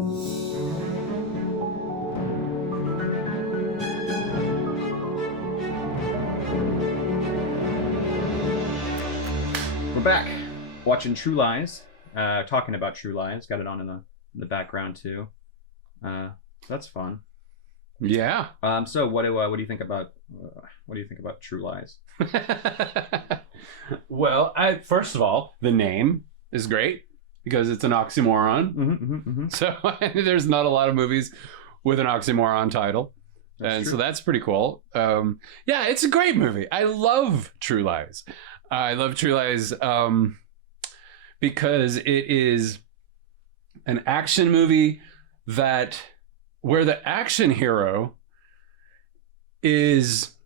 We're back watching True Lies, talking about True Lies. Got it on in the background too. That's fun. Yeah. So what do you think about True Lies? Well, first of all, the name is great because it's an oxymoron. So there's not a lot of movies with an oxymoron title. So that's pretty cool. Yeah, it's a great movie. I love True Lies. I love True Lies because it is an action movie where the action hero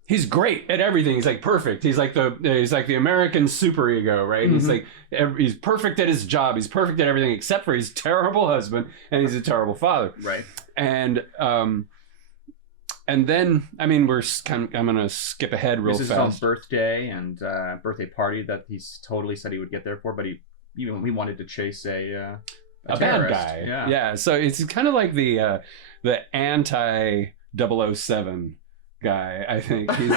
he's great at everything. He's like perfect. He's like the American superego, right? Mm-hmm. He's perfect at his job. He's perfect at everything except for he's a terrible husband and he's a terrible father. Right. And then, I mean, I'm going to skip ahead real fast. This is his own birthday and birthday party that he's totally said he would get there for, but he wanted to chase a bad guy. Yeah. So it's kind of like the anti 007 guy. I think he's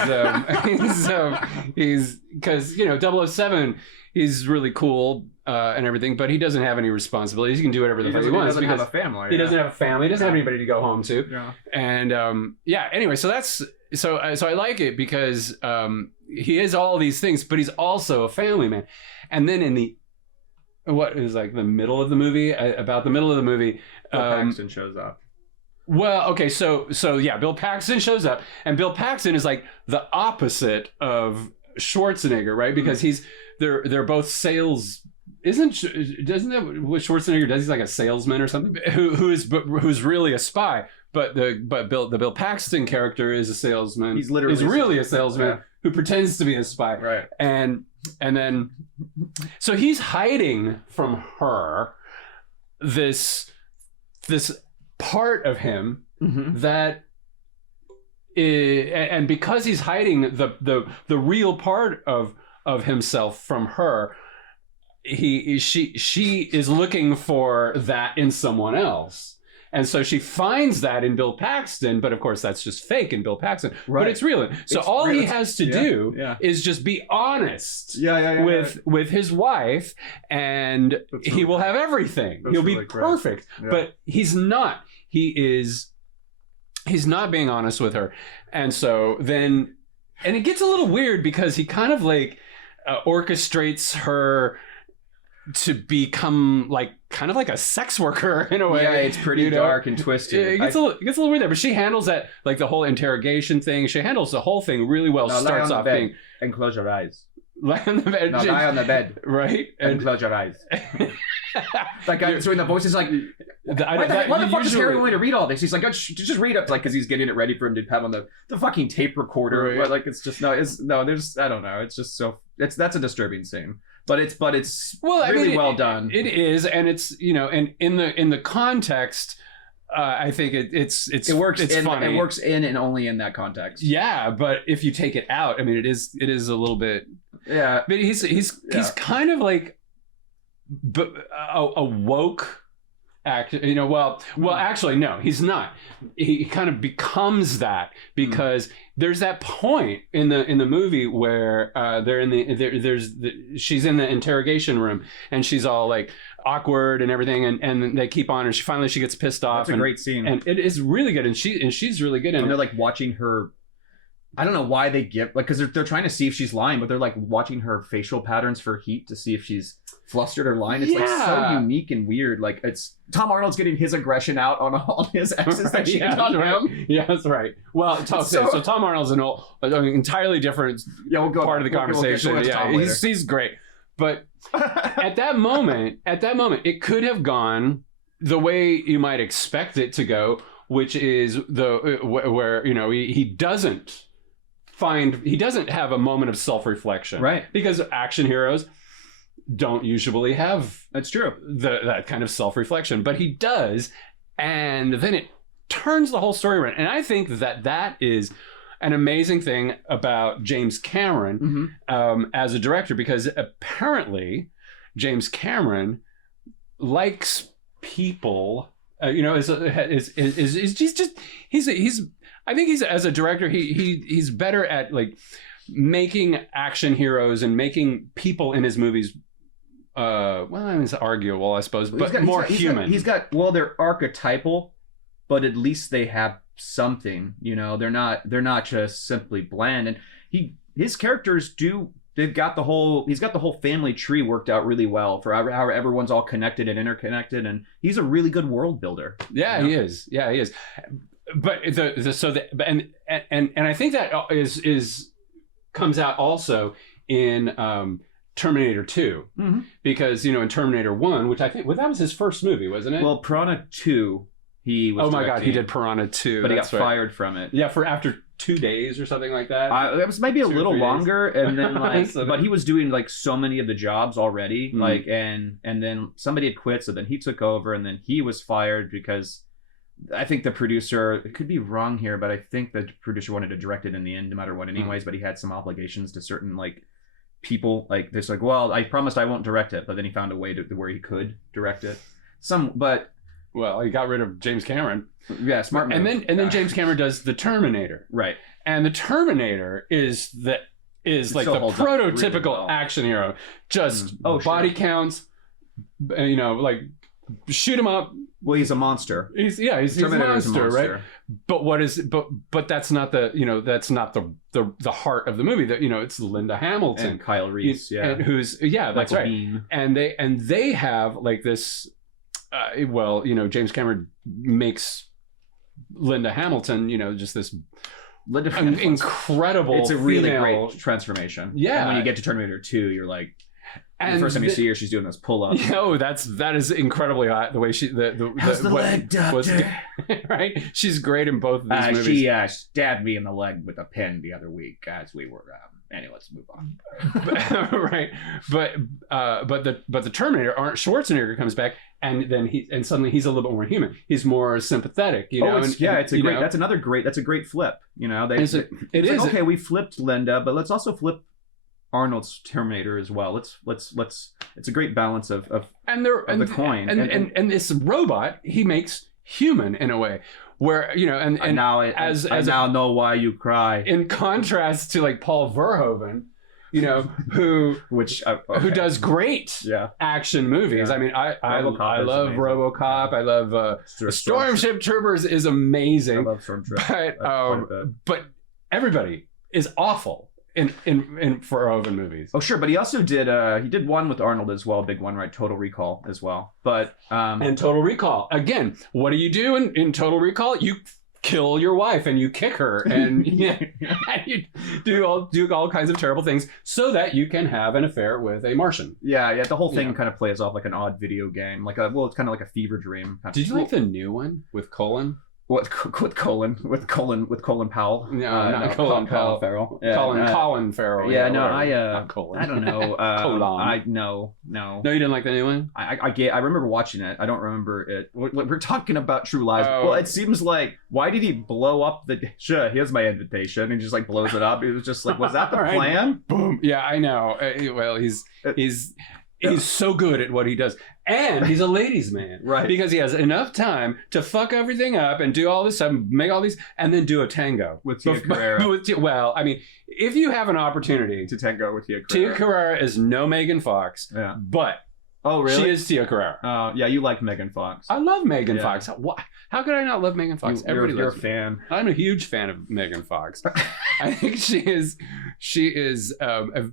because 007, he's really cool and everything, but he doesn't have any responsibilities. He can do whatever the fuck he wants. He doesn't have a family. He doesn't have a family. He doesn't have anybody to go home to. Yeah. And anyway, so I like it because he is all these things, but he's also a family man. And then in what is like the middle of the movie, about the middle of the movie, Bill Paxton shows up. Well, okay, so yeah, Bill Paxton shoes up, and Bill Paxton is like the opposite of Schwarzenegger, right? Because they're both sales. Doesn't that what Schwarzenegger does? He's like a salesman or something who's really a spy. But the Bill Paxton character is a salesman. He's literally really a salesman who pretends to be a spy. Right. And then so he's hiding from her this part of him that is, and because he's hiding the real part of himself from her, she is looking for that in someone else. And so she finds that in Bill Paxton, but of course that's just fake in Bill Paxton. Right. But it's real. So all he has to do is just be honest with his wife, and he will have everything. He'll be perfect. Yeah. But he's not. He's not being honest with her. And so then, and it gets a little weird because he kind of like orchestrates her to become kind of like a sex worker in a way. Yeah, it's pretty dark and twisted. It gets a little weird there, but she handles that, like the whole interrogation thing. She handles the whole thing really well. No, starts off being and close your eyes. Lie on the bed. No, lie on the bed. Right, and close your eyes. Like so when the voice is like, why the fuck is Harry going to read all this? He's like, just read up, like, because he's getting it ready for him to have on the fucking tape recorder. Right. Like it's just there's I don't know. It's just that's a disturbing scene. But it's really well done. It is, and it's and in the context, I think it works. It's funny. It works in and only in that context. Yeah, but if you take it out, I mean, it is a little bit. Yeah, but he's kind of like a woke actor. Well, actually, no, he's not. He kind of becomes that because there's that point in the movie where she's in the interrogation room and she's all like awkward and everything, and they keep on, and she gets pissed off. That's a great scene, and it is really good, and she's really good. And they're like watching her. I don't know why they give because they're trying to see if she's lying, but they're like watching her facial patterns for heat to see if she's flustered or lying. It's like so unique and weird. Like it's Tom Arnold's getting his aggression out on all his exes that she on him. Yeah, that's right. Well, so Tom Arnold's an entirely different part of the conversation. He's great, but at that moment, it could have gone the way you might expect it to go, which is where he doesn't have a moment of self-reflection, right? Because action heroes don't usually have that kind of self-reflection, but he does, and then it turns the whole story around. And I think that is an amazing thing about James Cameron as a director, because apparently James Cameron likes people he's I think he's as a director he's better at like making action heroes and making people in his movies well, I mean, it's arguable, I suppose, but more human. They're archetypal, but at least they have something, they're not just simply bland. And his characters he's got the whole family tree worked out really well for how everyone's all connected and interconnected, and he's a really good world builder. Yeah, he is. But and I think that is comes out also in Terminator 2, because in Terminator 1, which I think that was his first movie, wasn't it? Well, Piranha 2, he was. Oh my God, he did Piranha 2, but he got fired from it. Yeah, after 2 days or something like that. It was maybe a little longer, and then but he was doing like so many of the jobs already, and then somebody had quit, so then he took over, and then he was fired because I think the producer, it could be wrong here, but I think the producer wanted to direct it in the end, no matter what, anyways. But he had some obligations to certain like people, like this, like, well, I promised I won't direct it, but then he found a way to where he could direct it. Well, he got rid of James Cameron. Yeah, smart move. And then James Cameron does the Terminator. Right. And the Terminator is like the prototypical really well. Action hero. Just body counts, like shoot him up. Well, he's a monster. He's a monster, right? But that's not the heart of the movie. That it's Linda Hamilton and Kyle Reese, and that's right. Bean. And they have like this. James Cameron makes Linda Hamilton, just this incredible. It's a really great transformation. Yeah, and when you get to Terminator 2, you're like. And the first time you see her, she's doing this pull-up. That is incredibly hot. The way how's the leg, doctor? Right? She's great in both of these movies. She stabbed me in the leg with a pin the other week as we were. Anyway, let's move on. Right, but the Terminator, Arnold Schwarzenegger, comes back, and then suddenly he's a little bit more human. He's more sympathetic. It's a great. That's a great flip. Okay, we flipped Linda, but let's also flip Arnold's Terminator as well. Let's it's a great balance of the coin. And this robot he makes human in a way where and now I now know why you cry. In contrast to like Paul Verhoeven, who does great action movies. Yeah. I mean, I love RoboCop. I love Stormship Troopers is amazing. I love Stormship. But everybody is awful in Verhoeven movies. Oh sure, but he also did one with Arnold as well, a big one, right? Total Recall as well. But and Total Recall again. What do you do in Total Recall? You kill your wife and you kick her and, and you do all kinds of terrible things so that you can have an affair with a Martian. Yeah. The whole thing kind of plays off like an odd video game, it's kind of like a fever dream. Did you like the new one with Colin? With Colin Powell? No, not Colin Powell. Farrell. Yeah, Colin Farrell. Yeah, not Colin. I don't know. Colin. No. No, you didn't like the new one? I remember watching it. I don't remember it. We're talking about True Lies. Oh. Well, it seems like, why did he blow up sure, here's my invitation, and just like blows it up. It was just like, was that the plan? Boom. Yeah, I know. Well, he's so good at what he does. And he's a ladies' man. Right. Because he has enough time to fuck everything up and do all this stuff, make all these, and then do a tango. With Tia Carrera. Well, I mean, if you have an opportunity to tango with Tia Carrera. Tia Carrera is no Megan Fox. Yeah. But oh, really? She is Tia Carrera. Yeah, you like Megan Fox. I love Megan Fox. How could I not love Megan Fox? You're a fan. I'm a huge fan of Megan Fox. I think she is a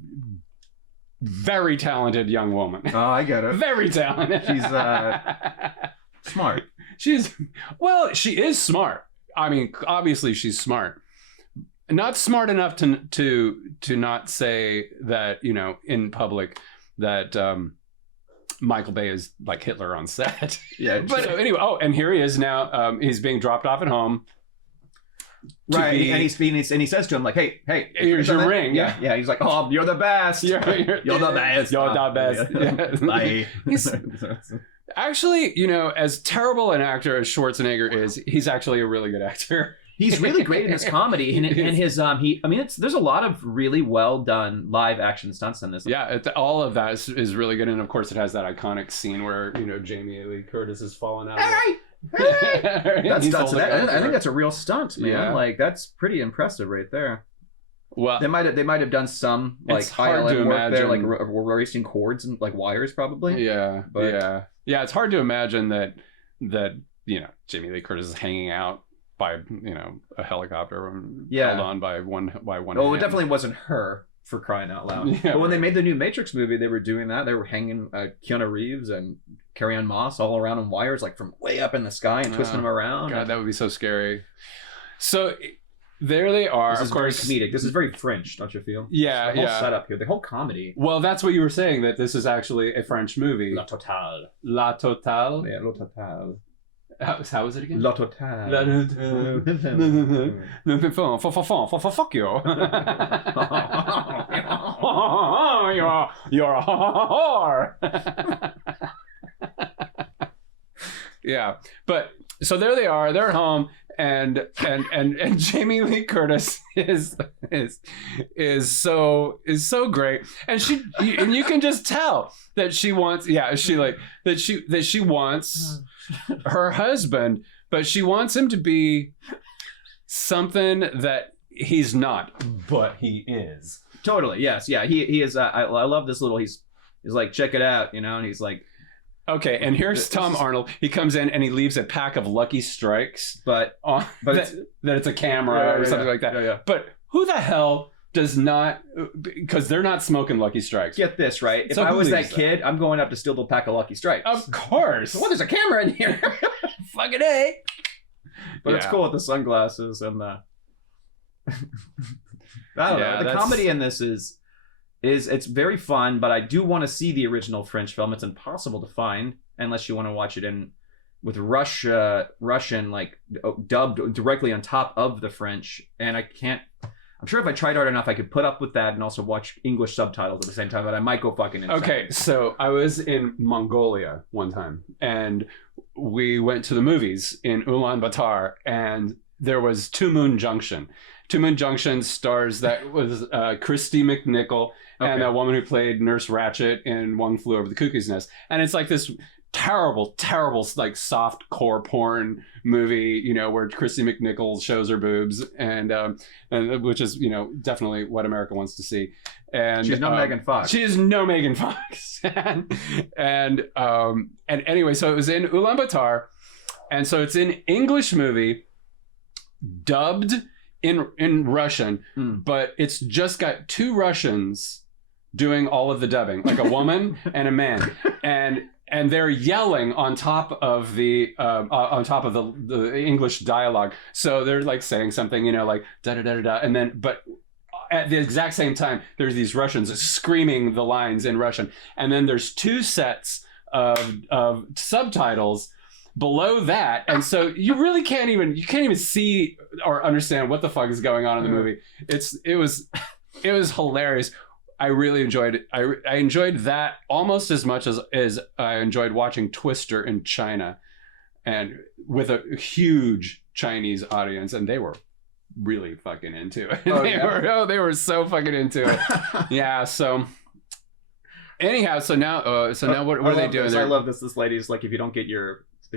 very talented young woman. Oh, I get it. Very talented. She's smart. She is smart. I mean, obviously she's smart. Not smart enough to not say that, in public that Michael Bay is like Hitler on set. Yeah. But anyway, and here he is now. He's being dropped off at home. Right, and he says to him like, "Hey, here's your ring." Yeah. He's like, "Oh, you're the best. You're the best. You're the best." Yeah. Bye. Actually, as terrible an actor as Schwarzenegger is, he's actually a really good actor. He's really great in his comedy, and his there's a lot of really well done live action stunts in this. Yeah, all of that is really good, and of course, it has that iconic scene where Jamie Lee Curtis is falling out. I think that's a real stunt, man. Yeah. Like that's pretty impressive right there. Well, they might have done some like ILM work there, like racing cords and like wires, probably. Yeah, but it's hard to imagine that Jamie Lee Curtis is hanging out by a helicopter held on by one hand. It definitely wasn't her, for crying out loud. Yeah, but when they made the new Matrix movie, they were doing that. They were hanging Keanu Reeves and Carrie-Anne Moss all around on wires, like from way up in the sky, and twisting them around. God, that would be so scary. So there they are. This is of course, very comedic. This is very French, don't you feel? Yeah, the whole setup here, the whole comedy. Well, that's what you were saying, that this is actually a French movie. La Totale. La Totale. Yeah, La Totale. How was it again? La Totale. La Totale. Fuck you. You're a whore. Yeah, but so there they are. They're home, and Jamie Lee Curtis is so great, and you can just tell that she wants she wants her husband, but she wants him to be something that he's not, but he is. Totally, yes, yeah. He is. I love this little. He's like, check it out, and he's like. Okay, and here's Tom Arnold. He comes in and he leaves a pack of Lucky Strikes, but it's a camera or something like that. Yeah. But who the hell does not? Because they're not smoking Lucky Strikes. Get this right. If I was that kid, I'm going up to steal the pack of Lucky Strikes. Of course. Well, there's a camera in here. Fucking A. But it's cool with the sunglasses and the. I don't know. The comedy in this is it's very fun, but I do want to see the original French film. It's impossible to find unless you want to watch it with Russian like dubbed directly on top of the French, and I can't. I'm sure if I tried hard enough, I could put up with that and also watch English subtitles at the same time, but I might go fucking insane. Okay, so I was in Mongolia one time, and we went to the movies in Ulaanbaatar, and there was Two Moon Junction. Two Moon Junction stars that was Christy McNichol and a woman who played Nurse Ratched in One Flew Over the Cuckoo's Nest. And it's like this terrible like soft core porn movie, where Christy McNichol shows her boobs, and which is definitely what America wants to see. And she's no Megan Fox. She is no Megan Fox. and anyway, so it was in Ulaanbaatar, and so it's an English movie dubbed in Russian, but it's just got two Russians doing all of the dubbing, like a woman and a man, and they're yelling on top of the English dialogue. So they're like saying something, like da da da da, and then but at the exact same time, there's these Russians screaming the lines in Russian, and then there's two sets of subtitles below that, and so you really can't even see or understand what the fuck is going on in the movie. It was hilarious. I really enjoyed it. I enjoyed that almost as much as I enjoyed watching Twister in China, and with a huge Chinese audience, and they were really fucking into it. They were so fucking into it. Yeah. So anyhow, so now what are they doing? I love this. This lady's like, if you don't get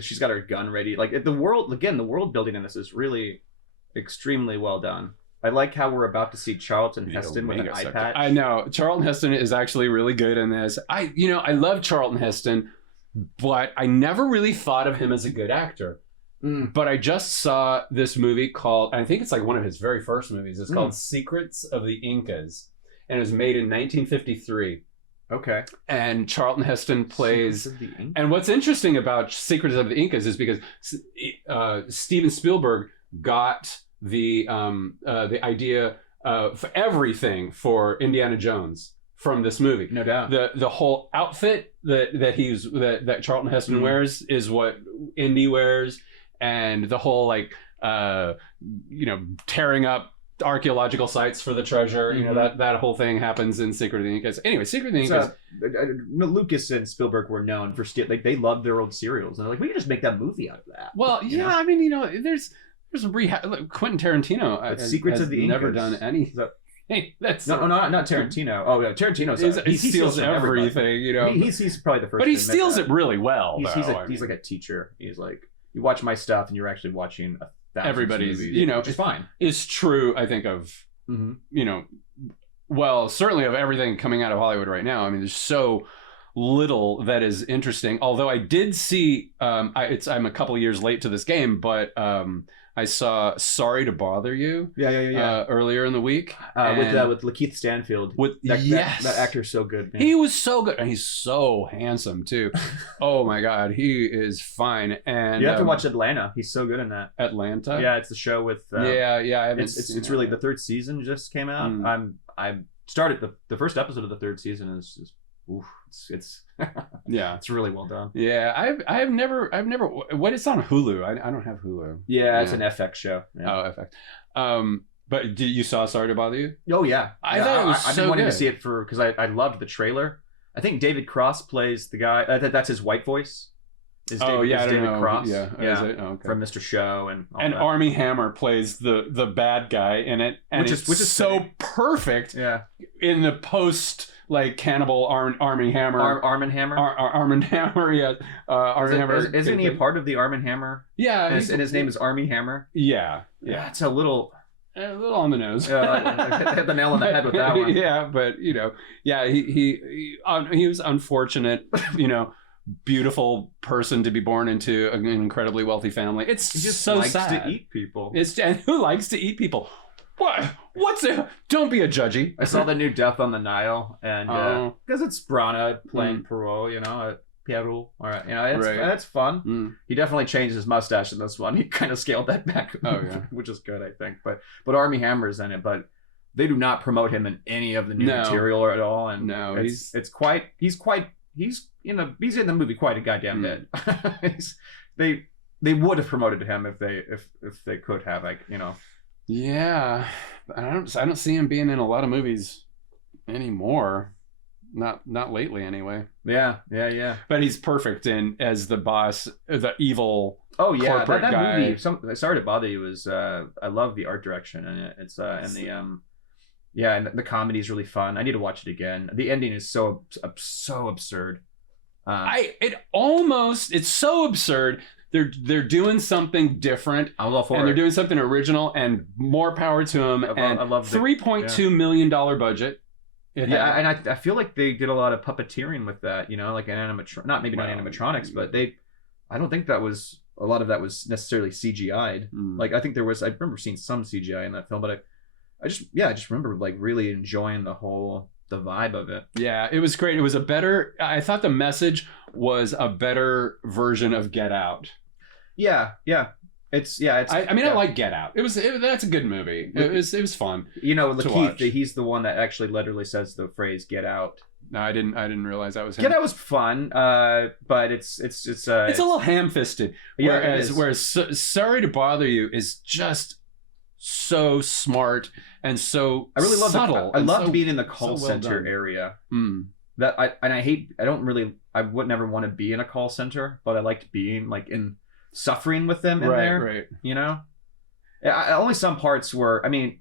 she's got her gun ready. Like the world building in this is really extremely well done. I like how we're about to see Charlton Heston with an eye patch. I know Charlton Heston is actually really good in this. I love Charlton Heston, but I never really thought of him as a good actor. But I just saw this movie called, I think it's like one of his very first movies. It's called Secrets of the Incas, and it was made in 1953. Okay. And Charlton Heston plays. And what's interesting about Secrets of the Incas is because Steven Spielberg got the idea for everything for Indiana Jones from this movie. No doubt. The whole outfit that Charlton Heston wears is what Indy wears, and the whole like tearing up archaeological sites for the treasure, that whole thing happens in Secret of the Incas. Anyway, Secret of the Incas. Lucas and Spielberg were known for they loved their old serials, and they're like, we can just make that movie out of that. Well, yeah, I mean, there's Quentin Tarantino has Secrets of the Incas never done any. That's not Tarantino. Oh, yeah, Tarantino's he steals everything. He's probably the first. But he steals it really well. He's like a teacher. He's like, you watch my stuff and you're actually watching everybody's movies, you know, which is fine. It's true, I think, of you know, well, certainly of everything coming out of Hollywood right now. I mean, there's so little that is interesting. Although I did see, I'm a couple of years late to this game, but I saw Sorry to Bother You. Earlier in the week with Lakeith Stanfield. That actor's so good, man. He was so good, and he's so handsome too. Oh my God, he is fine. And you have to watch Atlanta. He's so good in that. Atlanta. Yeah, it's the show with. It's really the third season just came out. I started the first episode of the third season is just. Oof, it's yeah, it's really well done. Yeah, I've never what it's on Hulu. I don't have Hulu. Yeah, it's an FX show. Yeah. Oh, FX. But you saw Sorry to Bother You? Oh yeah, I thought it was I've been wanting to see it because I loved the trailer. I think David Cross plays the guy. That's his white voice. David Cross. Yeah. Yeah. Is it? Oh, okay. From Mr. Show and that. Armie Hammer plays the bad guy in it, and which is so perfect. Yeah. In the post. Like Cannibal Armie Hammer. Arm and Hammer? Arm and Hammer, yeah. Hammer. Isn't he a part of the Arm and Hammer? Yeah. And his name is Armie Hammer? Yeah. It's a little on the nose. Hit the nail on the head with that one. Yeah, but, you know, yeah, he was unfortunate, you know, beautiful person to be born into an incredibly wealthy family. It's just so likes sad. To eat people. And who likes to eat people? What? What's it? Don't be a judgy. I saw the new Death on the Nile, and because it's Brana playing Perot, you know, Pierrot. All right, you know, it's fun. He definitely changed his mustache in this one. He kind of scaled that back, which is good, I think. But Armie Hammer's in it, but they do not promote him in any of the new material at all. And he's in the movie quite a goddamn bit. They would have promoted him if they could have, like, you know. Yeah, I don't see him being in a lot of movies anymore. Not lately, anyway. Yeah. But he's perfect as the boss, the evil. Oh yeah, corporate that guy. movie. Sorry to Bother You was. I love the art direction in it. It's and the comedy is really fun. I need to watch it again. The ending is so absurd. It's so absurd. They're doing something different. I'm all for it. And they're doing something original, and more power to them. I love $3.2 million budget. And I feel like they did a lot of puppeteering with that, you know, like not animatronics, but I don't think that was a lot of that was necessarily CGI'd. Like I remember seeing some CGI in that film, but I just remember like really enjoying the vibe of it. Yeah, it was great. It was I thought the message was a better version of Get Out. Yeah. I like Get Out. That's a good movie. It was fun. You know, Lakeith, he's the one that actually literally says the phrase "Get Out." No, I didn't realize that was him. Get Out was fun, but it's a little ham-fisted. Whereas Sorry to Bother You is just so smart and so I really love subtle. I loved being in the call center area. I would never want to be in a call center, but I liked being like in suffering with them in there. Right. You know, only some parts were. I mean,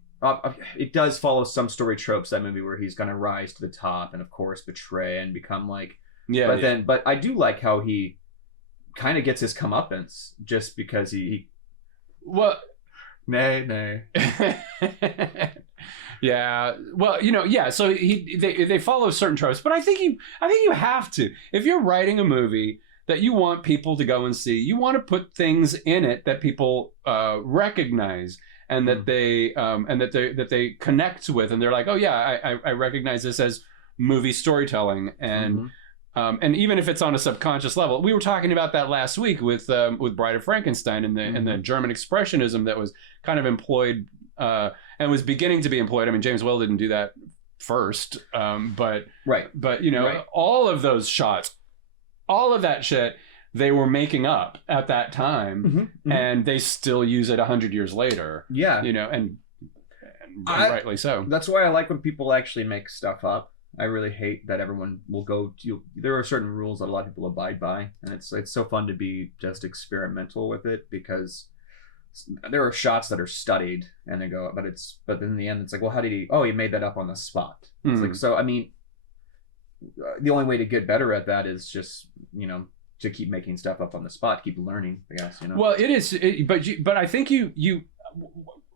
it does follow some story tropes, that movie, where he's going to rise to the top and of course betray and become like. Yeah. But I do like how he kind of gets his comeuppance just because he. Well. Nay. Yeah. Well, you know, yeah. So they follow certain tropes, but I think you have to, if you're writing a movie that you want people to go and see, you want to put things in it that people recognize and that they connect with, and they're like, oh yeah, I recognize this as movie storytelling, and and even if it's on a subconscious level. We were talking about that last week with Bride of Frankenstein and the German expressionism that was kind of employed and was beginning to be employed. I mean, James Whale didn't do that first, but you know, all of those shots, all of that shit, they were making up at that time, and they still use it 100 years later. Yeah, you know, and rightly so. That's why I like when people actually make stuff up. I really hate that everyone will go to. There are certain rules that a lot of people abide by, and it's so fun to be just experimental with it, because there are shots that are studied and they go, but in the end it's like, well, how did he? Oh, he made that up on the spot. It's like, so I mean, the only way to get better at that is just, you know, to keep making stuff up on the spot, keep learning, I guess, you know. Well, it is, but I think you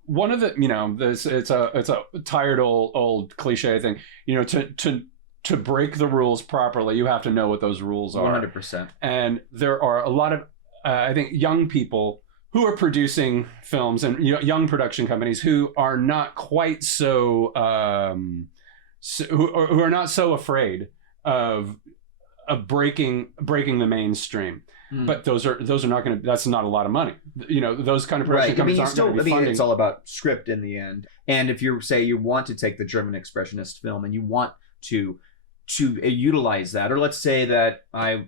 one of the, you know, this it's a tired old cliche thing, you know, to break the rules properly, you have to know what those rules are. 100%. And there are a lot of I think young people who are producing films and young production companies who are not quite who are not so afraid of breaking the mainstream. But those are not going to, that's not a lot of money, you know, those kind of production companies aren't going to be funding. It's all about script in the end. And if you say you want to take the German expressionist film and you want to utilize that, or let's say that I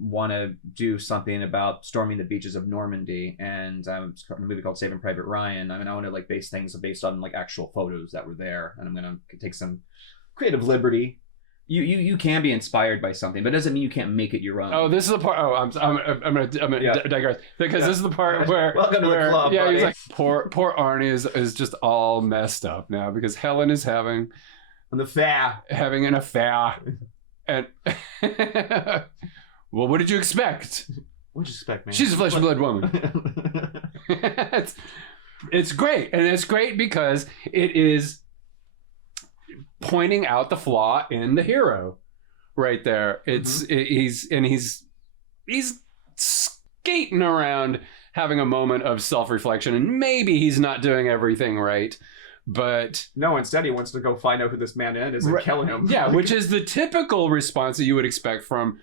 want to do something about storming the beaches of Normandy, and it's a movie called Saving Private Ryan. I mean, I want to like base things based on like actual photos that were there, and I'm going to take some creative liberty. You can be inspired by something, but it doesn't mean you can't make it your own. Oh, this is the part. Oh, I'm gonna digress, because this is the part where welcome to the club. Yeah, buddy. he's like poor Arnie is just all messed up now because Helen is having an affair, and well, what did you expect? What'd you expect, man? She's a flesh and blood woman. It's great, and it's great because it is pointing out the flaw in the hero right there. It's he's skating around having a moment of self-reflection, and maybe he's not doing everything right, but no, instead he wants to go find out who this man is and kill him. Yeah, which is the typical response that you would expect from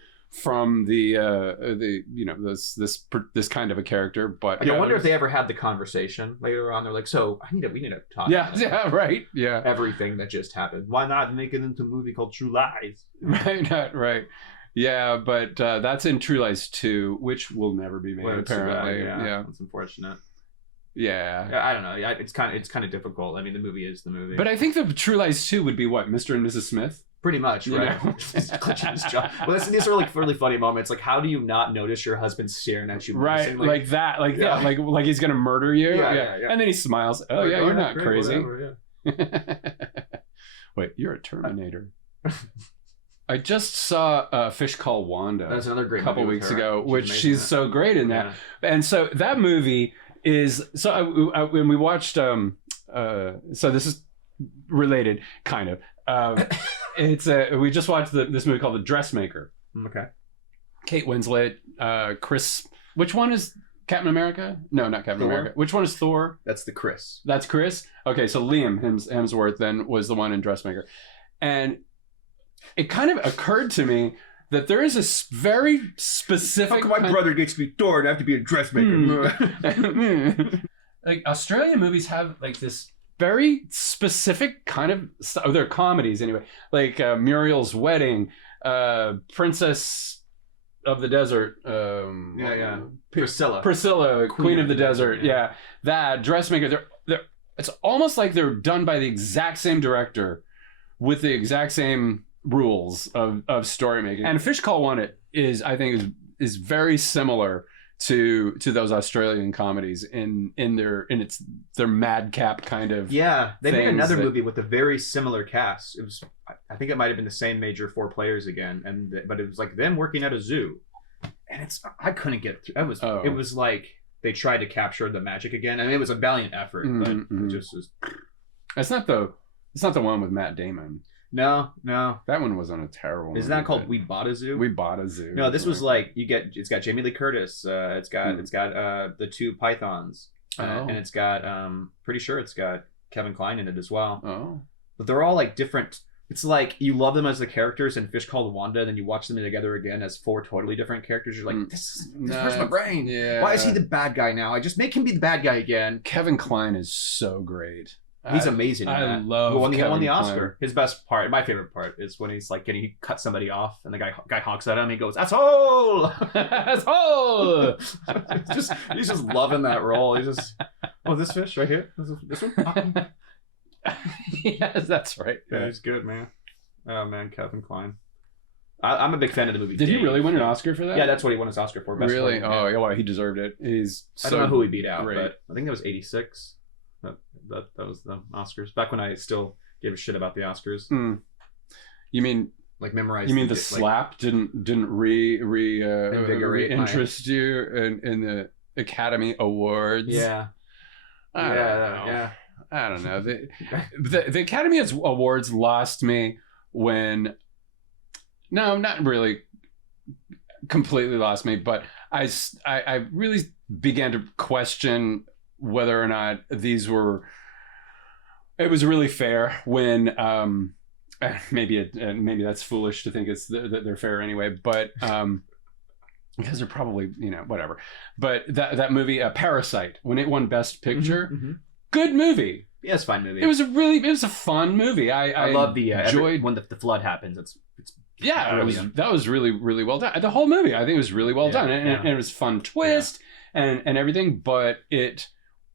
the you know, this kind of a character. But I wonder if they ever had the conversation later on. They're like, so we need to talk. Yeah, right. Yeah, everything that just happened. Why not make it into a movie called True Lies? Right. Yeah, but that's in True Lies 2, which will never be made, apparently. Yeah, that's unfortunate. Yeah, I don't know. It's kind of difficult. I mean, the movie is the movie. But I think the True Lies 2 would be what, Mr. and Mrs. Smith? Pretty much, right? He's clutching his jaw. Well, these are like really funny moments. Like, how do you not notice your husband staring at you? Right, like that, like he's gonna murder you. Yeah. And then he smiles. Oh yeah, you're not crazy. Whatever, Wait, you're a Terminator. I just saw Fish Called Wanda. That's another great couple movie weeks ago, which she's so so great in that. And so that movie is when we watched. So this is related, kind of. We just watched this movie called The Dressmaker. Okay. Kate Winslet, Chris. Which one is Captain America? No, not Captain America. Which one is Thor? That's the Chris. That's Chris? Okay, so Liam Hemsworth then was the one in Dressmaker. And it kind of occurred to me that there is a very specific... How come my brother gets to be Thor and I have to be a dressmaker? Like, Australian movies have like this very specific kind of stuff. They're comedies anyway. Like Muriel's Wedding, Princess of the Desert. Priscilla, Queen of the Desert. Yeah. That Dressmaker. They're it's almost like they're done by the exact same director with the exact same rules of story making. And Fish Call Wanda I think is very similar to those Australian comedies in their madcap kind of. Yeah, they made another movie with a very similar cast. It was, I think it might have been the same major 4 players again, but it was like them working at a zoo, and I couldn't get through. It was like they tried to capture the magic again. I mean, it was a valiant effort, but it just was. It's not the one with Matt Damon. No. That one was on a terrible movie. Isn't that called We Bought a Zoo? We Bought a Zoo. No, this was like it's got Jamie Lee Curtis. It's got the 2 pythons. And it's got pretty sure it's got Kevin Kline in it as well. Oh. But they're all like different. It's like you love them as the characters in Fish Called Wanda, and then you watch them together again as 4 totally different characters. You're like, this hurts my brain. Yeah. Why is he the bad guy now? I just make him be the bad guy again. Kevin Kline is so great. He's amazing. I love. Well, when he won the Oscar, his best part, my favorite part, is when he's like getting he cut somebody off, and the guy honks at him. He goes, "Asshole, asshole!" he's just loving that role. He's just, this fish right here, this one. Yes, that's right. Yeah, he's good, man. Oh man, Kevin Kline. I'm a big fan of the movie. Did he really win an Oscar for that? Yeah, that's what he won his Oscar for. Best really? Part, well, he deserved it. I don't know who he beat out, but I think that was 86. That was the Oscars. Back when I still gave a shit about the Oscars. You mean like memorize. You mean the slap didn't interest you in the Academy Awards? Yeah. I don't know. The Academy Awards lost me when. No, not really. Completely lost me, but I really began to question whether or not these were. It was really fair when maybe that's foolish to think that they're fair anyway, but because they're probably whatever. But that movie Parasite, when it won Best Picture, good movie. Yeah, it's a fine movie. It was a fun movie. I love the enjoyed when the flood happens. It's that was really, really well done. The whole movie, I think, was really well done, and it was a fun twist and everything. But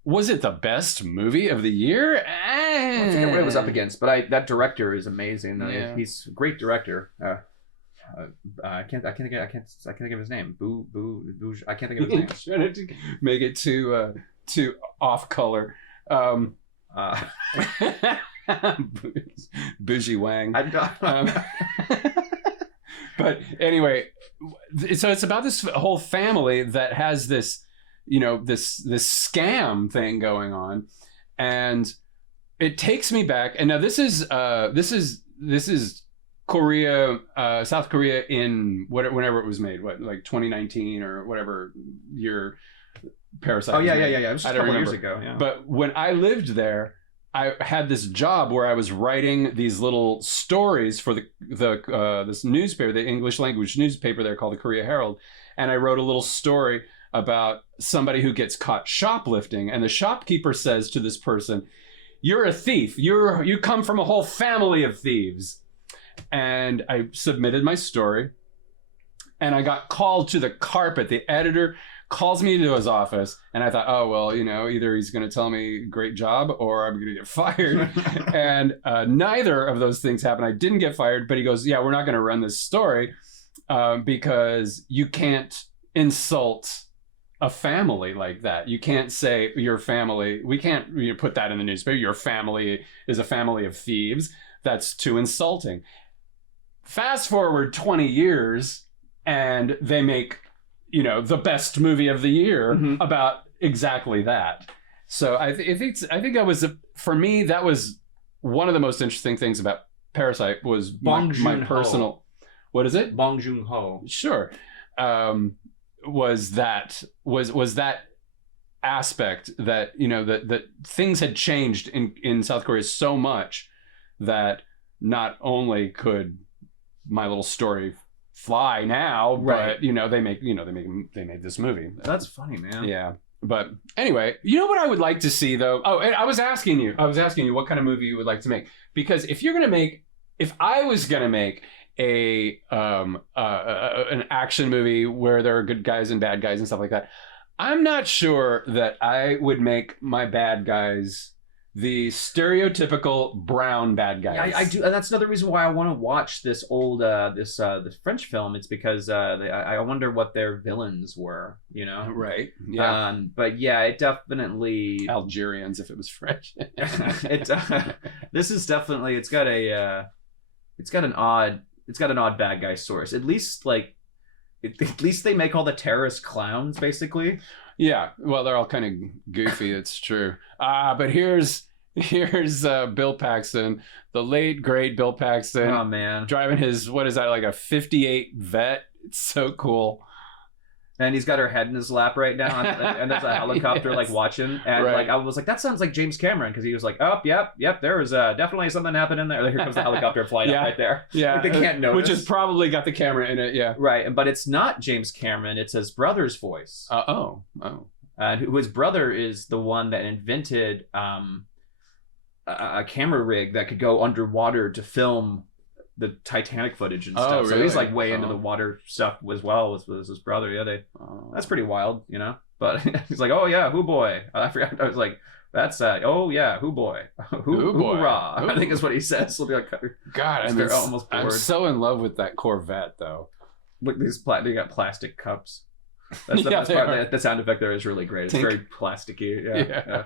was it the best movie of the year? I forget what it was up against, but that director is amazing. He's a great director. I can't think of his name. I can't think of his name. Trying to make it too off color. Bougie Wang. But anyway, so it's about this whole family that has this, this scam thing going on, and it takes me back. And now this is Korea, South Korea in whenever it was made, like 2019 or whatever year Parasite. Oh yeah. It was just a couple years ago. Yeah. But when I lived there, I had this job where I was writing these little stories for this newspaper, the English language newspaper there called the Korea Herald, and I wrote a little story about somebody who gets caught shoplifting, and the shopkeeper says to this person, "You're a thief. You come from a whole family of thieves." And I submitted my story, and I got called to the carpet. The editor calls me to his office, and I thought, oh, well, either he's going to tell me great job or I'm going to get fired. And neither of those things happened. I didn't get fired, but he goes, yeah, we're not going to run this story because you can't insult a family like that. You can't say your family, we can't put that in the newspaper. Your family is a family of thieves. That's too insulting. Fast forward 20 years and they make the best movie of the year about exactly that. So I think that was for me, that was one of the most interesting things about Parasite was my personal. What is it? Bong Joon-ho. Sure. Was that aspect that that things had changed in South Korea so much that not only could my little story fly now, right, but they made this movie. That's funny, man. Yeah. But anyway, what I would like to see though. Oh, and I was asking you what kind of movie you would like to make, because if I was gonna make an action movie where there are good guys and bad guys and stuff like that, I'm not sure that I would make my bad guys the stereotypical brown bad guys. Yeah, I do, and that's another reason why I want to watch this old this French film. It's because I wonder what their villains were. Right? Yeah. But yeah, it definitely Algerians if it was French. This is definitely it's got an odd bad guy source. At least they make all the terrorists clowns, basically. Yeah, well, they're all kind of goofy. It's true. But here's Bill Paxton, the late great Bill Paxton. Oh man, driving his like a '58 Vet. It's so cool. And he's got her head in his lap right now, and there's a helicopter yes. Watching, and right. I was like, that sounds like James Cameron, because he was like, oh, yep, there was definitely something happening there. Here comes the helicopter flying up right there. Yeah, they can't notice. Which has probably got the camera in it. Yeah, right. But it's not James Cameron; it's his brother's voice. Oh. His brother is the one that invented a camera rig that could go underwater to film the Titanic footage and stuff. Really? So he's way into the water stuff as well as his brother. Yeah, that's pretty wild, But he's like, oh yeah, hoo boy. I forgot. I was like, that's oh yeah, hoo boy, hoorah. I think is what he says. He'll be like, God, I'm so in love with that Corvette though. Look, they got plastic cups. That's the best part. The sound effect there is really great. It's very plasticky. Yeah.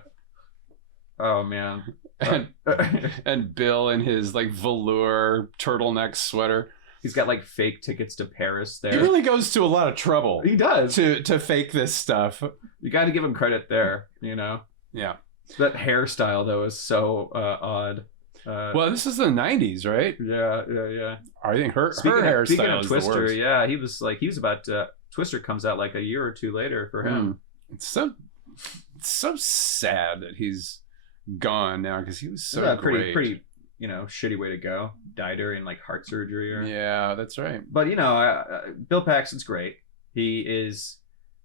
Oh man. And Bill in his velour turtleneck sweater. He's got like fake tickets to Paris there. He really goes to a lot of trouble. He does to fake this stuff. You got to give him credit there, you know. Yeah. That hairstyle though is so odd. Well, this is the 90s, right? Yeah. I think her hairstyle speaking of is Twister, the worst. yeah, he was about Twister comes out like a year or two later for him. It's so sad that he's gone now because he was so great. Pretty, you know, shitty way to go. Died during like heart surgery or. Yeah, that's right. But you know, Bill Paxton's great. He is,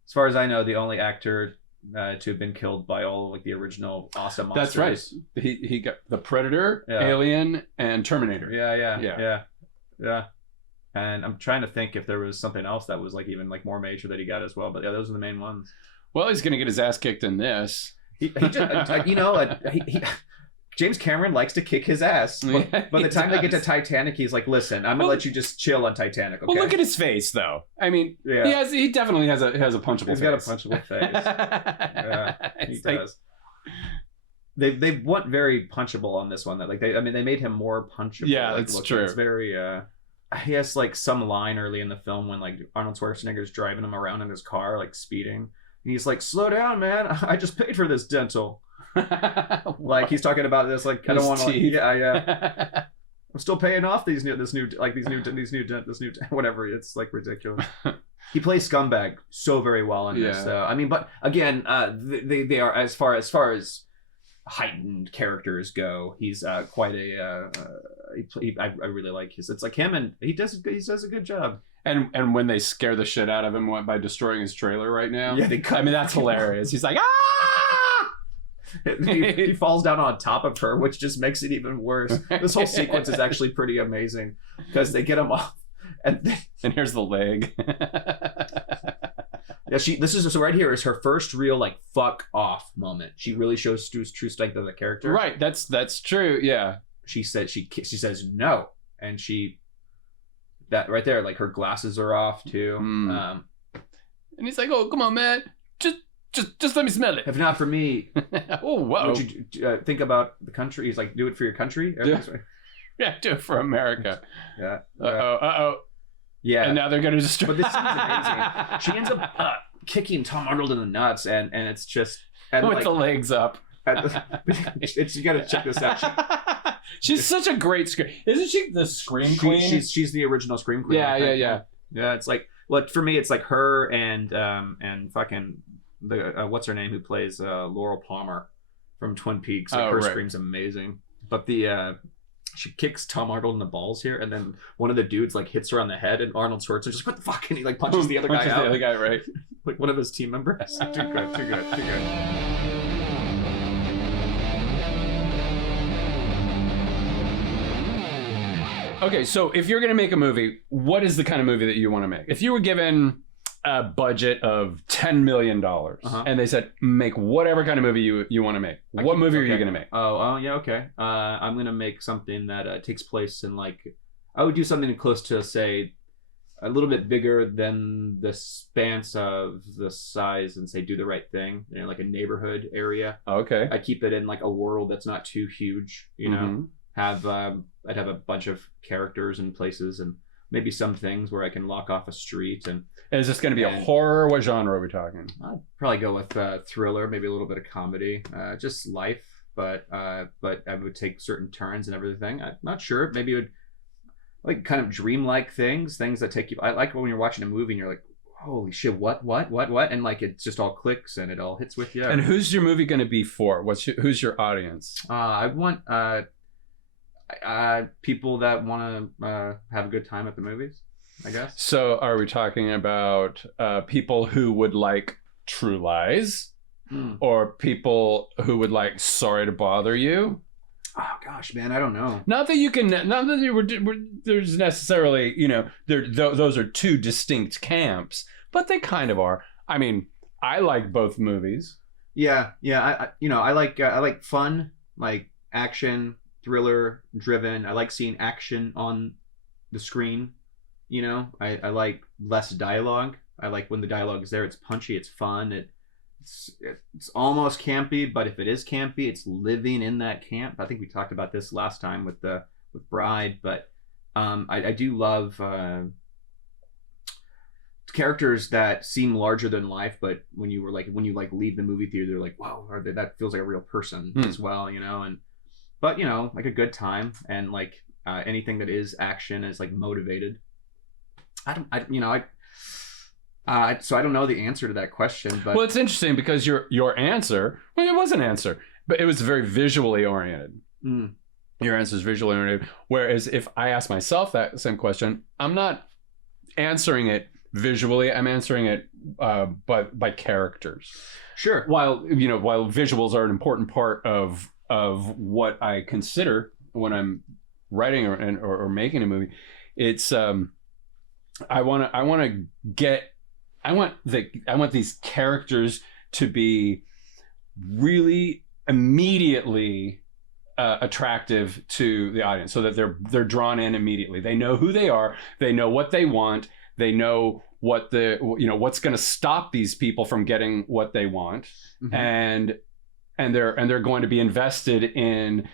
as far as I know, the only actor to have been killed by all like the original awesome monsters. That's right. He got the Predator, Alien, and Terminator. Yeah. And I'm trying to think if there was something else that was like even like more major that he got as well. But yeah, those are the main ones. Well, he's gonna get his ass kicked in this. He just, you know, James Cameron likes to kick his ass. But by the time they get to Titanic, he's like, "Listen, I'm gonna let you just chill on Titanic." Okay? Well, look at his face, though. I mean, he definitely has a punchable face. He's got a punchable face. Yeah, he does. They want very punchable on this one. That like they made him more punchable. Yeah, like, that's true. It's very. He has like some line early in the film when like Arnold Schwarzenegger's driving him around in his car, like speeding. And he's like, "Slow down, man! I just paid for this dental." Like he's talking about this, like I don't want to. Like, I'm still paying off this new whatever. It's like ridiculous. He plays scumbag so very well in this, though. I mean, but again, they are as far as heightened characters go. He's quite a. I really like his. It's like him, and he does a good job. And when they scare the shit out of him by destroying his trailer right now, I mean that's hilarious. He's like, ah! he falls down on top of her, which just makes it even worse. This whole sequence is actually pretty amazing because they get him off, and here's the leg. Yeah, so right here is her first real like fuck off moment. She really shows true strength of the character. Right, that's true. Yeah, she says no, and that right there, like her glasses are off too. And he's like, "Oh, come on, man, just let me smell it. If not for me, oh wow, would you think about the country?" He's like, "Do it for your country." Yeah, do it for America. Yeah. Uh-oh. Yeah. And now they're going to destroy. But this is amazing. She ends up kicking Tom Arnold in the nuts, and it's just with like, the legs up. You got to check this out. She's such a great scream. Isn't she the scream queen? She's the original scream queen. Yeah. It's like, well, for me, it's like her and fucking the what's her name who plays Laurel Palmer from Twin Peaks. Like her scream's amazing. But she kicks Tom Arnold in the balls here, and then one of the dudes like hits her on the head, and Arnold Schwarzenegger just what the fuck, and he like punches the other guy out. The other guy, right? Like one of his team members. Too good. Okay, so if you're gonna make a movie, what is the kind of movie that you want to make? If you were given a budget of $10 million and they said make whatever kind of movie you want to make, what movie are you gonna make? Oh yeah, okay. I'm gonna make something that takes place in like, I would do something close to say a little bit bigger than the span of the size and say Do the Right Thing, you know, like a neighborhood area. Okay. I keep it in like a world that's not too huge, you know. I'd have a bunch of characters and places and maybe some things where I can lock off a street. And is this going to be a horror? What genre are we talking? I'd probably go with thriller, maybe a little bit of comedy, just life. But I would take certain turns and everything. I'm not sure. Maybe it would like kind of dreamlike things that take you. I like when you're watching a movie and you're like, holy shit, what? And like it just all clicks and it all hits with you. And who's your movie going to be for? Who's your audience? I want people that want to have a good time at the movies, I guess. So are we talking about people who would like True Lies or people who would like Sorry to Bother You? Oh gosh, man, I don't know. Not that there's necessarily, you know, those are two distinct camps, but they kind of are. I mean, I like both movies. Yeah. I like fun, like action, thriller driven. I like seeing action on the screen. You know, I like less dialogue. I like when the dialogue is there. It's punchy. It's fun. It's almost campy, but if it is campy, it's living in that camp. I think we talked about this last time with Bride, but I do love characters that seem larger than life, but when you leave the movie theater, they're like, wow, that feels like a real person as well, but like a good time, and like anything that is action is like motivated. So I don't know the answer to that question, but well, it's interesting because your answer, well, it was an answer, but it was very visually oriented. Your answer is visually oriented, whereas if I ask myself that same question, I'm not answering it visually, I'm answering it by characters. Sure. While visuals are an important part of what I consider when I'm writing or making a movie, it's I want these characters to be really immediately attractive to the audience, so that they're drawn in immediately. They know who they are. They know what they want. They know what's going to stop these people from getting what they want, and they're going to be invested in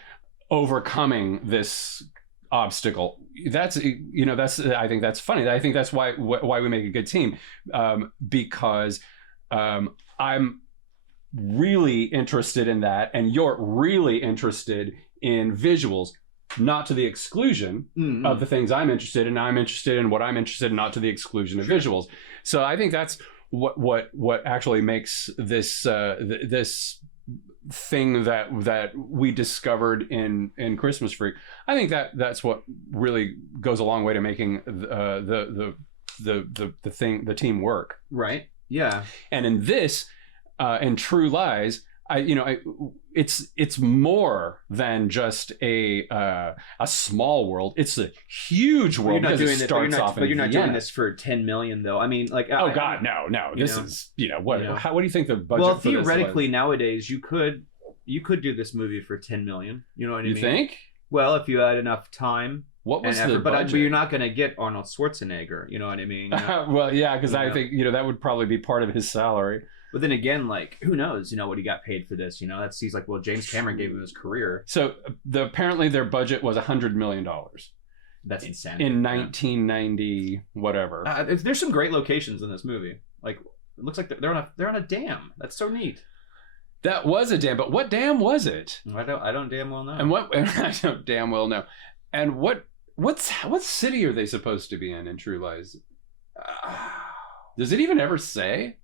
overcoming this obstacle. I think that's funny. I think that's why we make a good team, because I'm really interested in that, and you're really interested in visuals, not to the exclusion of the things I'm interested in. I'm interested in what I'm interested in, not to the exclusion of visuals. So I think that's what actually makes this this thing that we discovered in Christmas Freak. I think that's what really goes a long way to making the team work. Right. Yeah. And in this, in True Lies, it's more than just a small world. It's a huge world. But you're not doing this for 10 million, though. I mean, like, no. This is what? How? What do you think the budget? Well, theoretically, nowadays you could do this movie for 10 million. You know what I mean? You think? Well, if you had enough time. What was and the effort, budget? But you're not going to get Arnold Schwarzenegger. You know what I mean? Well, yeah, because I think that would probably be part of his salary. But then again, like, who knows, what he got paid for this, he's like, well, James Cameron gave him his career. So apparently their budget was $100 million. That's insane. In 1990, whatever. There's some great locations in this movie. Like, it looks like they're on a dam. That's so neat. That was a dam, but what dam was it? I don't damn well know. And I don't damn well know. And what city are they supposed to be in True Lies? Does it even ever say?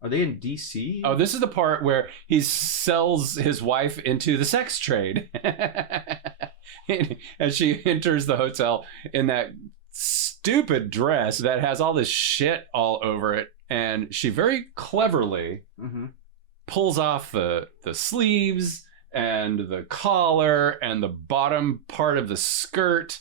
Are they in DC? Oh, this is the part where he sells his wife into the sex trade. As she enters the hotel in that stupid dress that has all this shit all over it. And she very cleverly pulls off the sleeves and the collar and the bottom part of the skirt.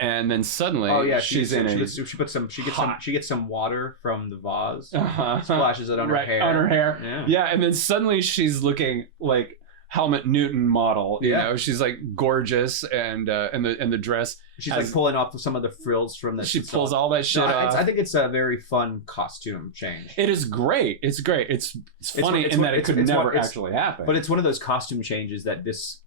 And then suddenly, she gets some water from the vase, splashes it on her hair. On her hair, yeah. And then suddenly she's looking like Helmut Newton model. You know, she's like gorgeous, and the dress. She's like pulling off some of the frills from the. She pulls all that shit off. I think it's a very fun costume change. It is great. It's great. It's funny in that it could never actually happen. But it's one of those costume changes that this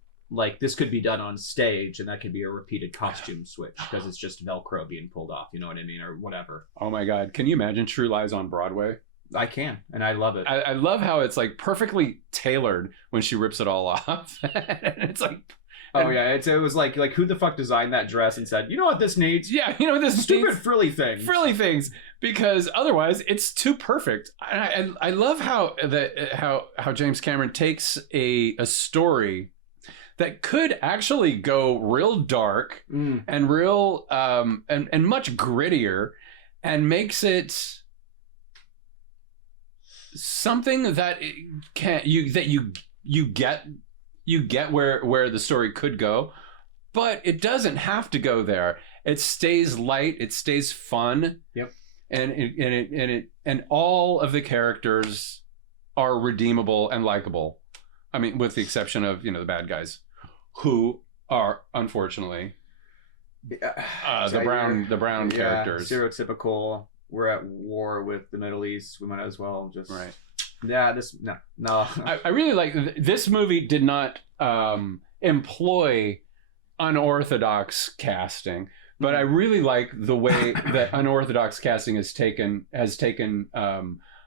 could be done on stage, and that could be a repeated costume switch because it's just Velcro being pulled off, you know what I mean, or whatever. Oh my God. Can you imagine True Lies on Broadway? I can, and I love it. I love how it's like perfectly tailored when she rips it all off. It's like... Oh yeah, it was like who the fuck designed that dress and said, you know what this needs? Yeah, you know what this stupid needs? Frilly things. Frilly things, because otherwise it's too perfect. I love how James Cameron takes a story that could actually go real dark and real and much grittier, and makes it something that you get where the story could go, but it doesn't have to go there. It stays light. It stays fun. Yep. And all of the characters are redeemable and likable. I mean, with the exception of the bad guys, who are unfortunately the brown characters. Stereotypical. We're at war with the Middle East. We might as well just right. Yeah, no. I really like this movie. Did not employ unorthodox casting. But I really like the way that unorthodox casting has taken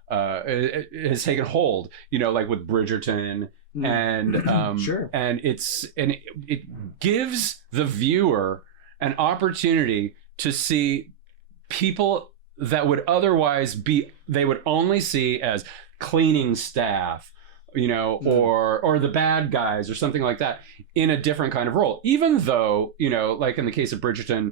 hold. You know, like with Bridgerton, and sure, and it gives the viewer an opportunity to see people that would otherwise they would only see as cleaning staff, you know, or the bad guys or something like that, in a different kind of role. Even though, you know, like in the case of Bridgerton,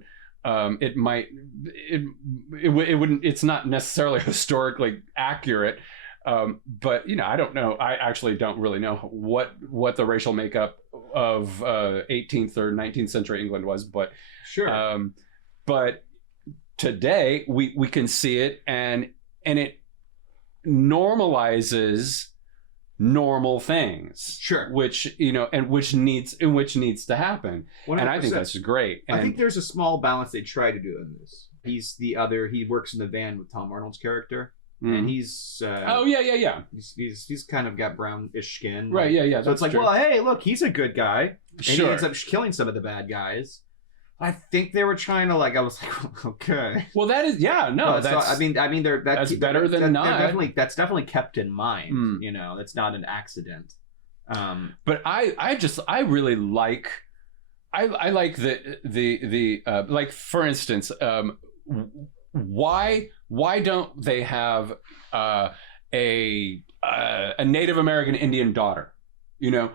it's not necessarily historically accurate. But you know, I don't know. I actually don't really know what the racial makeup of 18th or 19th century England was. But sure. But today we can see it, and it normalizes normal things. Sure. Which, you know, and which needs to happen. 100%. And I think that's great. And I think there's a small balance they try to do in this. He works in the van with Tom Arnold's character. And he's he's kind of got brownish skin, right? Yeah. So it's like, true. Well, hey, look, he's a good guy, and sure. he ends up killing some of the bad guys. I think they were trying to I was like, okay. Well, that is no. That's I mean, that's better than not. That's definitely kept in mind. You know, that's not an accident. But I really like I like the like, for instance, why don't they have a Native American Indian daughter? You know,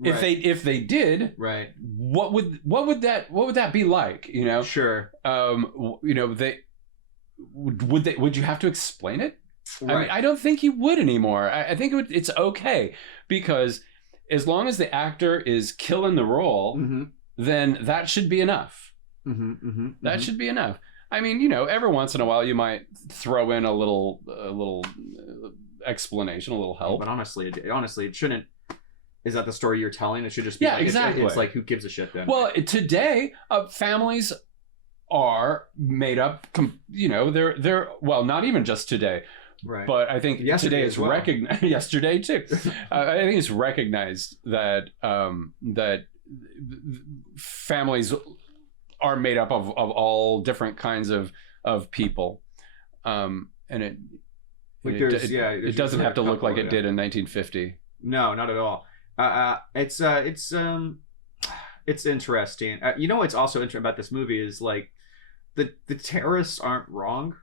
right. if they did, right? What would that be like? You know, sure. You know, would you have to explain it? Right. I mean, I don't think you would anymore. I think it's okay, because as long as the actor is killing the role, then that should be enough. That should be enough. I mean, you know, every once in a while you might throw in a little explanation, a little help. But honestly, it shouldn't. Is that the story you're telling? It should just be exactly. It's like, who gives a shit then? Well, today families are made up. You know, they're well, not even just today. Right. But I think yesterday today is recognized. Yesterday too. I think it's recognized that that families are made up of all different kinds of people, and it doesn't have to look like it did in 1950. No, not at all. It's interesting. You know what's also interesting about this movie is, like, the terrorists aren't wrong.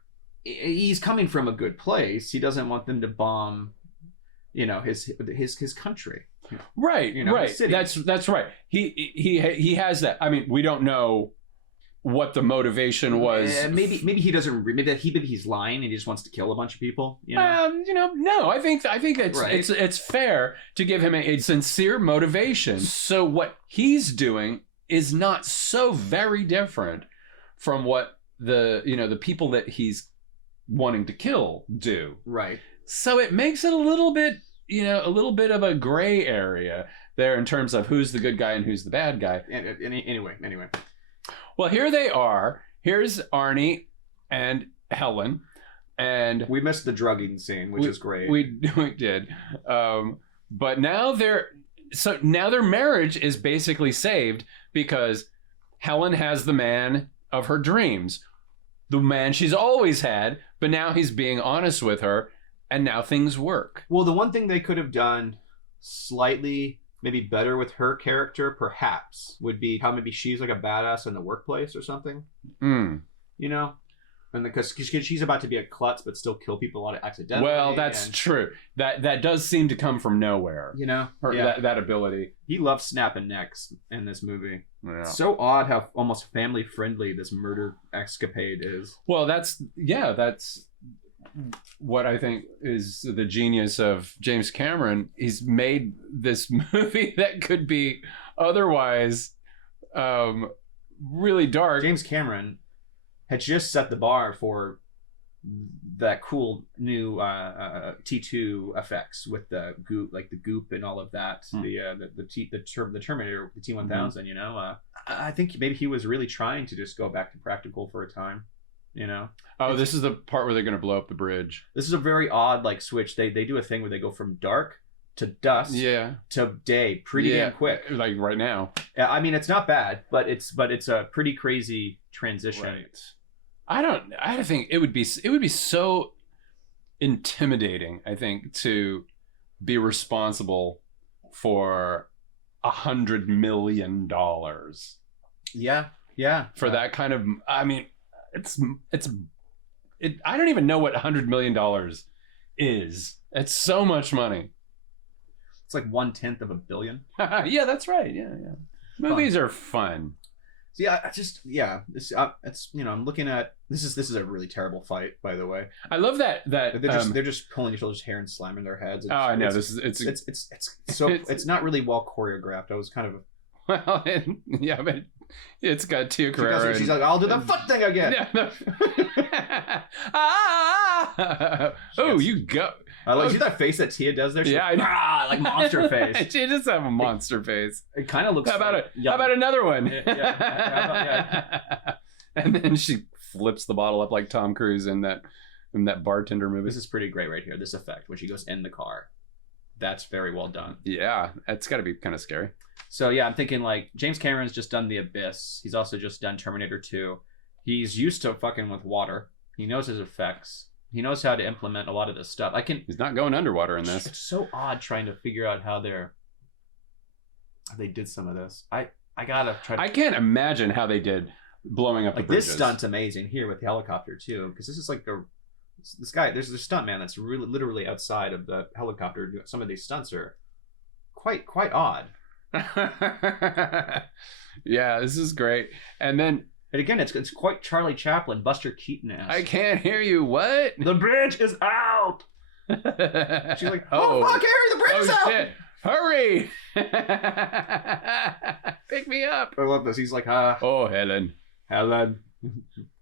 He's coming from a good place. He doesn't want them to bomb, you know, his country. Right. You know, right. That's right. He has that. I mean, we don't know what the motivation was. Maybe he doesn't. Maybe he's lying and he just wants to kill a bunch of people. You know? No. I think it's fair to give him a sincere motivation. So what he's doing is not so very different from what the people that he's wanting to kill do. Right. So it makes it a little bit of a gray area there in terms of who's the good guy and who's the bad guy. Anyway. Well, here they are. Here's Arnie and Helen, and we missed the drugging scene, which is great. We did, but now their marriage is basically saved because Helen has the man of her dreams, the man she's always had, but now he's being honest with her, and now things work. Well, the one thing they could have done slightly maybe better with her character, perhaps, would be how maybe she's like a badass in the workplace or something. You know? And because she's about to be a klutz but still kill people accidentally. Well, that's true. That does seem to come from nowhere. You know? That ability. He loves snapping necks in this movie. Yeah. It's so odd how almost family friendly this murder escapade is. Well, that's what I think is the genius of James Cameron. He's made this movie that could be otherwise really dark. James Cameron had just set the bar for that cool new T2 effects with the goop and all of that. The Terminator, the T1000. You know, I think maybe he was really trying to just go back to practical for a time. You know. Oh, this is the part where they're going to blow up the bridge. This is a very odd switch. They do a thing where they go from dark to dusk yeah to day pretty damn quick. Like right now. Yeah, I mean, it's not bad, but it's a pretty crazy transition. Right. I think it would be so intimidating, I think, to be responsible for $100 million. Yeah. For that kind of, I mean, I don't even know what $100 million is. It's so much money. It's like 1/10 of a billion. Yeah, that's right. Yeah. Movies are fun. So it's I'm looking at this is a really terrible fight, by the way. I love that they're just pulling each other's hair and slamming their heads. I know it's not really well choreographed. I was kind of well, yeah, but it's got Tia Carrere. She's like, I'll do the foot thing again. Oh, you go. I like see that face that Tia does there. Yeah, I know. Like monster face. She just have a monster face. It kind of looks. How about another one? Yeah. And then she flips the bottle up like Tom Cruise in that bartender movie. This is pretty great right here. This effect when she goes in the car, that's very well done. Yeah, it's got to be kind of scary. So yeah, I'm thinking like James Cameron's just done The Abyss. He's also just done Terminator 2. He's used to fucking with water. He knows his effects. He knows how to implement a lot of this stuff. He's not going underwater in this. It's so odd trying to figure out how they did some of this. I gotta try. I can't imagine how they did blowing up the bridges. This stunt's amazing here with the helicopter too, because this is like this guy. There's a stunt man that's really literally outside of the helicopter. Some of these stunts are quite odd. Yeah, this is great. And again, it's quite Charlie Chaplin, Buster Keaton-esque. I can't hear you. What? The bridge is out. She's like, oh fuck, Harry, the bridge is out. Shit. Hurry! Pick me up. I love this. He's like, oh, Helen,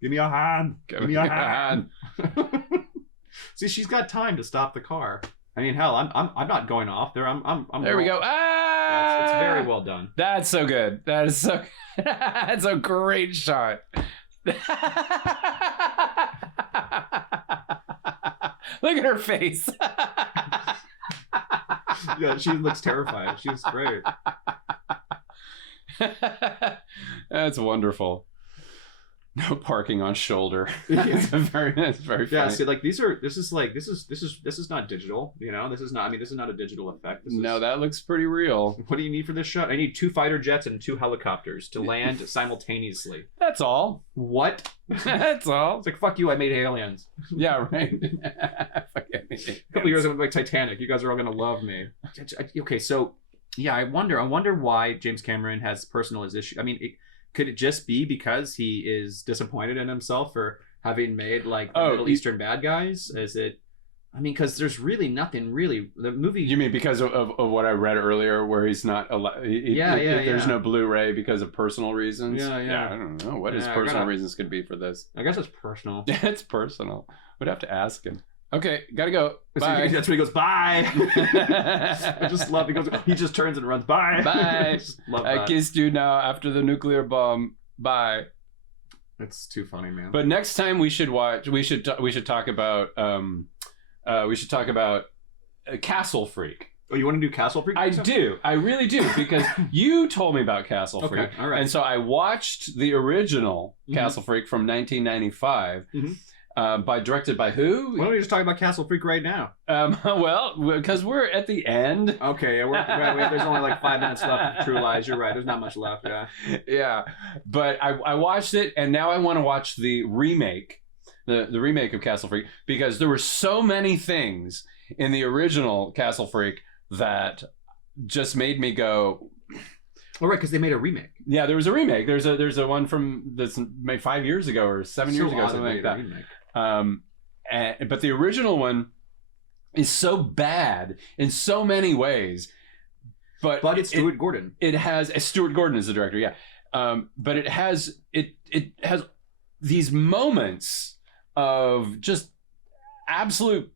give me a hand. Give me a hand. See, she's got time to stop the car. I mean, hell, I'm not going off there. I'm there we go. Yeah, it's very well done. That's so good. That is so. That's a great shot. Look at her face. Yeah, she looks terrified. She was great. That's wonderful. No parking on shoulder. It's very funny. Yeah, see, like this is not digital, you know? This is not a digital effect. No, that looks pretty real. What do you need for this shot? I need 2 fighter jets and 2 helicopters to land simultaneously. That's all. What? That's all. It's like, fuck you, I made aliens. Yeah, right. A couple years ago, like Titanic, you guys are all gonna love me. Okay, so yeah, I wonder why James Cameron has personal issues. I mean, could it just be because he is disappointed in himself for having made like the Middle Eastern bad guys? Is it? I mean, because there's really nothing really. The movie. You mean because of what I read earlier, where he's not allowed? There's no Blu-ray because of personal reasons. Yeah. I don't know what his personal reasons could be for this. I guess it's personal. Yeah, it's personal. We'd have to ask him. Okay, gotta go. Bye. That's when he goes, bye. I just love it. He just turns and runs. Bye. Bye. I kissed you now after the nuclear bomb. Bye. It's too funny, man. But next time we should talk about Castle Freak. Oh, you want to do Castle Freak? I do. I really do, because you told me about Castle Freak. Okay, all right. And so I watched the original Castle Freak from 1995. Mm-hmm. Directed by who? Why don't we just talk about Castle Freak right now? Well, because we're at the end. Okay, there's only like 5 minutes left of True Lies. You're right. There's not much left. Yeah. Yeah, but I watched it, and now I want to watch the remake, the remake of Castle Freak, because there were so many things in the original Castle Freak that just made me go. Oh, right, because they made a remake. Yeah, there was a remake. There's a one from that's made 5 years ago or 7 years ago, something like that. But the original one is so bad in so many ways. But it's Stuart Gordon. It has Stuart Gordon is the director, yeah. But it has these moments of just absolute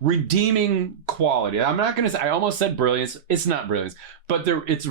redeeming quality. I'm not going to say, I almost said brilliance. It's not brilliance, but it's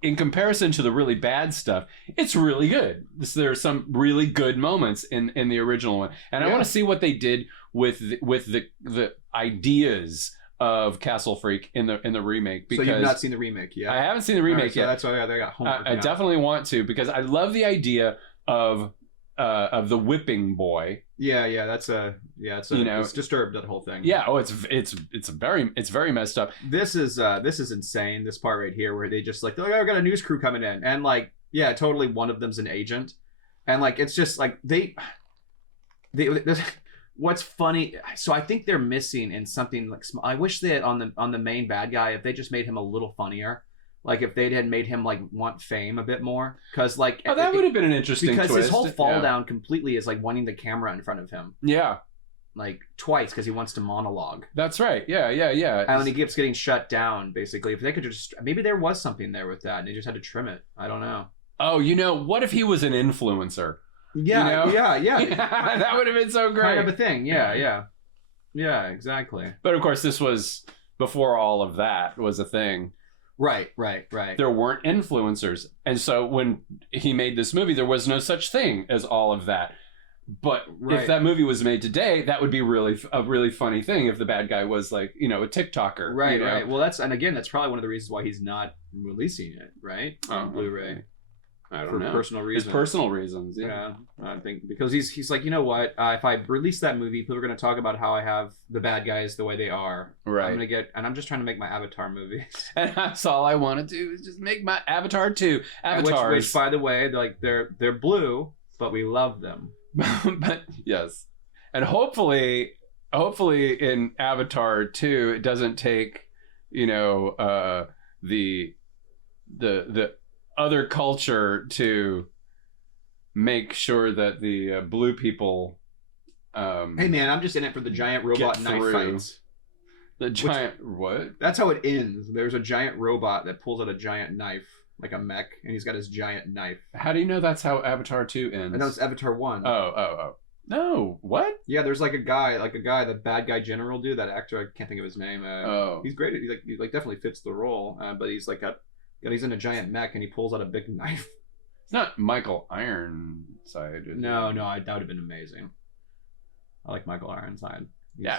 in comparison to the really bad stuff, it's really good. There are some really good moments in the original one, and I want to see what they did with the ideas of Castle Freak in the remake. Because so you've not seen the remake yet? I haven't seen the remake yet. So that's why they got homework. I definitely want to, because I love the idea of the whipping boy. It's disturbed, that whole thing. Yeah, it's very messed up. This is insane. This part right here where they just like, oh, I got a news crew coming in, and like, yeah, totally one of them's an agent, and like it's just like they what's funny, so I think they're missing in something like, I wish that on the main bad guy, if they just made him a little funnier. Like if they had made him like want fame a bit more, because like that would have been an interesting because twist. His whole fall down completely is like wanting the camera in front of him. Yeah, like twice because he wants to monologue. That's right. Yeah. And then he keeps getting shut down. Basically, if they could just maybe there was something there with that, and they just had to trim it. I don't know. Oh, what if he was an influencer? Yeah, that would have been so great. Kind of a thing. Yeah, exactly. But of course, this was before all of that was a thing. Right. There weren't influencers. And so when he made this movie, there was no such thing as all of that. But if that movie was made today, that would be a really funny thing if the bad guy was like, a TikToker. Right. Well, that's probably one of the reasons why he's not releasing it, right? On Blu-ray. I don't know. For personal reasons. His personal reasons, yeah. I think because he's like, you know what? If I release that movie, people are going to talk about how I have the bad guys the way they are. Right. I'm just trying to make my Avatar movies. And that's all I want to do is just make my Avatar 2. Avatars. Which, by the way, they're blue, but we love them. But yes. And hopefully in Avatar 2, it doesn't take, the other culture to make sure that the blue people hey man, I'm just in it for the giant robot knife fights. What? That's how it ends. There's a giant robot that pulls out a giant knife, like a mech, and he's got his giant knife. How do you know that's how Avatar 2 ends? I know it's Avatar 1. Oh. No, what? Yeah, there's the bad guy general dude, that actor, I can't think of his name. He's great. He definitely fits the role, but he's he's in a giant mech and he pulls out a big knife. It's not Michael Ironside. No, that would have been amazing. I like Michael Ironside.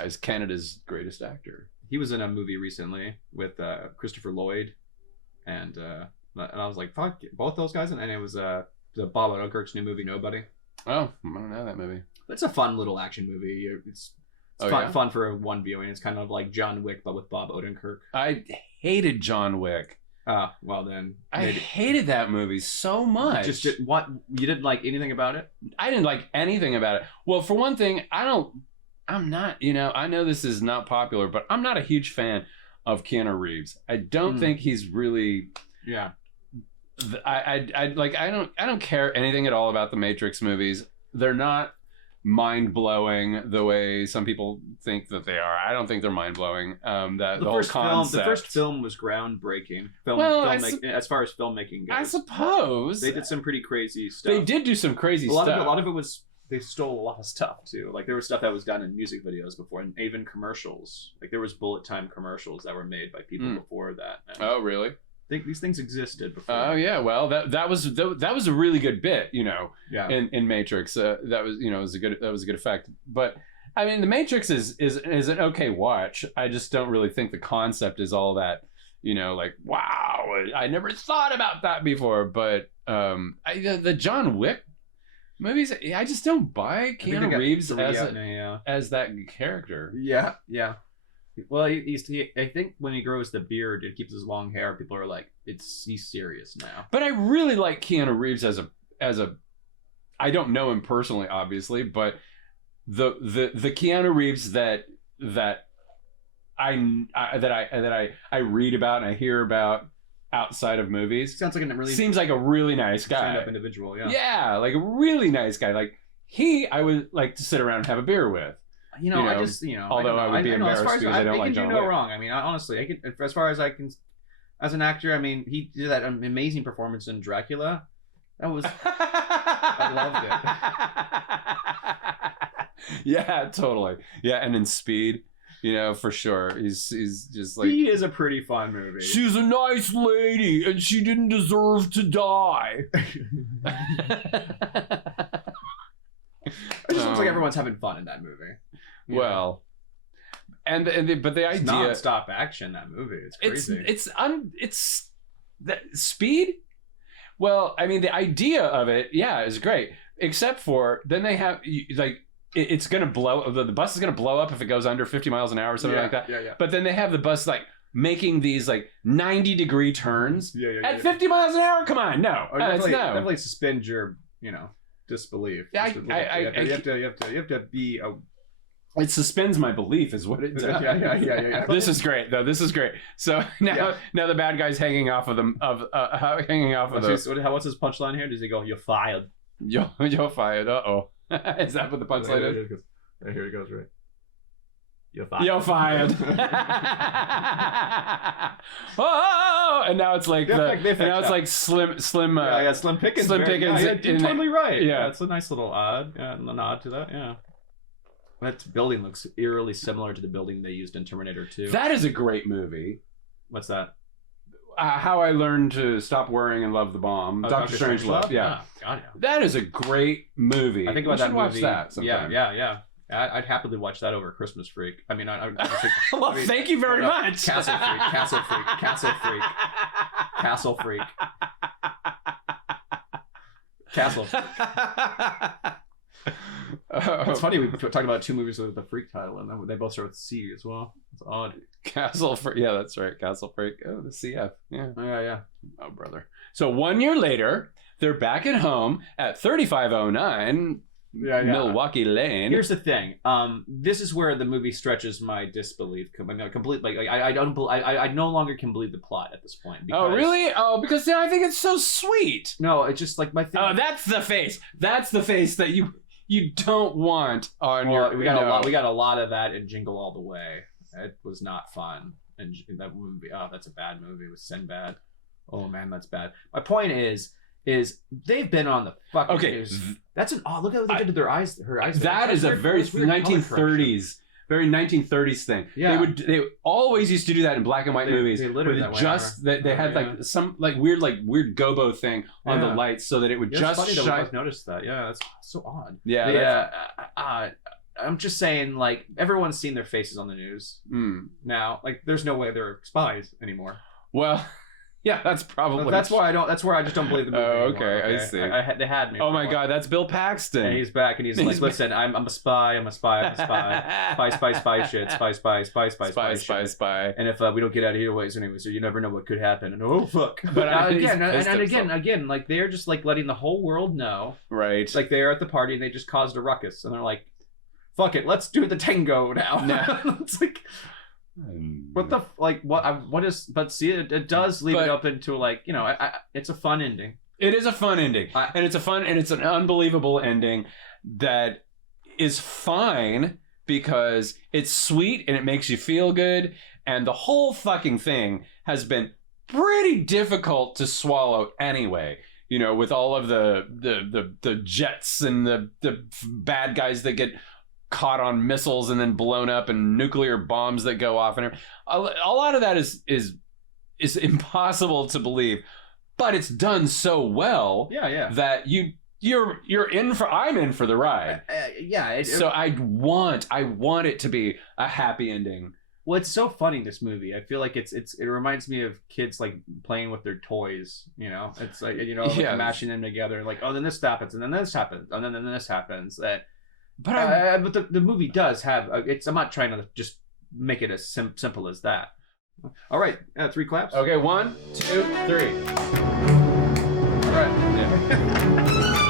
He's Canada's greatest actor. He was in a movie recently with Christopher Lloyd, and I was like, fuck, both those guys, and it was Bob Odenkirk's new movie, Nobody. Oh, I don't know that movie. It's a fun little action movie. It's fun for one viewing. It's kind of like John Wick, but with Bob Odenkirk. I hated John Wick. Well then. I hated that movie so much. You didn't like anything about it? I didn't like anything about it. Well, for one thing, I'm not, I know this is not popular, but I'm not a huge fan of Keanu Reeves. I don't think he's really. Yeah. I don't care anything at all about the Matrix movies. They're not mind-blowing the way some people think that they are. I don't think they're mind-blowing. The first film was groundbreaking. As far as filmmaking goes. I suppose. They did some pretty crazy stuff. They did do some crazy stuff. A lot of it was, they stole a lot of stuff too. Like there was stuff that was done in music videos before, and even commercials. Like there was bullet time commercials that were made by people before that. And oh, really? These things existed before. Oh yeah, well that was a really good bit, Yeah. In Matrix, that was a good effect. But I mean, the Matrix is an okay watch. I just don't really think the concept is all that, like wow, I never thought about that before. But the John Wick movies, I just don't buy Keanu Reeves as that character. Yeah. Well, I think when he grows the beard, it keeps his long hair. People are like, he's serious now. But I really like Keanu Reeves as a. I don't know him personally, obviously, but the Keanu Reeves that I read about and I hear about outside of movies seems like a really nice guy, stand-up individual. Yeah, like a really nice guy. Like I would like to sit around and have a beer with. Although I would be embarrassed because I don't like John Wick. They can do no wrong. I mean, honestly, as far as I can, as an actor, I mean, he did that amazing performance in Dracula. That was, I loved it. Yeah, totally. Yeah, and in Speed, for sure, he's just like. Speed is a pretty fun movie. She's a nice lady, and she didn't deserve to die. It just looks like everyone's having fun in that movie. Well, but the idea, non-stop action. That movie, it's crazy. It's that speed. Well, I mean, the idea of it, is great. Except for then they have like it's gonna blow. The bus is gonna blow up if it goes under 50 miles an hour or something like that. Yeah. But then they have the bus like making these like 90-degree turns at 50 miles an hour. Come on, no, definitely suspend your disbelief. Yeah, you have to be. It suspends my belief, is what it does. Yeah. This is great, though. This is great. So now the bad guy's hanging off of them. What's his punchline here? Does he go, "You're fired"? You're fired. Uh-oh. Is that what the punchline is? Here he goes. Right. You're fired. Oh, and now it's like Slim. Slim Pickens. Slim Pickens. You're totally right. Yeah, it's a nice little nod to that. Yeah. That building looks eerily similar to the building they used in Terminator 2. That is a great movie. What's that? How I Learned to Stop Worrying and Love the Bomb. Dr. Strangelove. Yeah. God, that is a great movie. I think about that movie. Watch that sometime. Yeah. I'd happily watch that over Christmas Freak. I mean, well, thank you very much. Castle Freak. It's funny, we talked about two movies with the Freak title, and they both start with C as well. It's odd. Castle Freak. Yeah, that's right. Castle Freak. Oh, the CF. Yeah. Yeah. Oh, brother. So 1 year later, they're back at home at 3509 Milwaukee Lane. Here's the thing. This is where the movie stretches my disbelief. Completely. Like, I no longer can believe the plot at this point. Oh, really? Oh, because I think it's so sweet. No, it's just like my thing. Oh, that's the face. That's the face that you don't want on your. We got a lot of that in Jingle All the Way. It was not fun. And that movie, that's a bad movie with Sinbad. Oh man, that's bad. My point is they've been on the fucking news. That's an look at what they did to their eyes. Her eyes. That is a very 1930s. Very 1930s thing. Yeah. They always used to do that in black and white movies. They literally they had like some weird gobo thing on the lights so that it would just funny shine. I've noticed that. Yeah, that's so odd. Yeah. I'm just saying, like, everyone's seen their faces on the news now. Like, there's no way they're spies anymore. Well, yeah, that's probably. That's why I just don't believe the movie. Oh, okay, I see. They had me. Oh my God, that's Bill Paxton. And he's back, and he's like, listen, I'm a spy. Spy shit. Spy. And if we don't get out of here, anyway, so you never know what could happen. And oh fuck. But again, like they're just like letting the whole world know. Right. Like they're at the party and they just caused a ruckus, and they're like, fuck it, let's do the tango now. It's like. What is? But see, it does leave it open to like it's a fun ending. It is a fun ending, and it's an unbelievable ending that is fine because it's sweet and it makes you feel good, and the whole fucking thing has been pretty difficult to swallow anyway. With all of the jets and the bad guys that get caught on missiles and then blown up and nuclear bombs that go off, and a lot of that is impossible to believe, but it's done so well that I'm in for the ride. So I want it to be a happy ending. Well, it's so funny, this movie. I feel like it reminds me of kids like playing with their toys, it's like like mashing them together, like, oh, then this happens and then this happens and then this happens. But the movie does have I'm not trying to just make it as simple as that. All right, 3 claps. Okay, 1, 2, 3. All right. Yeah.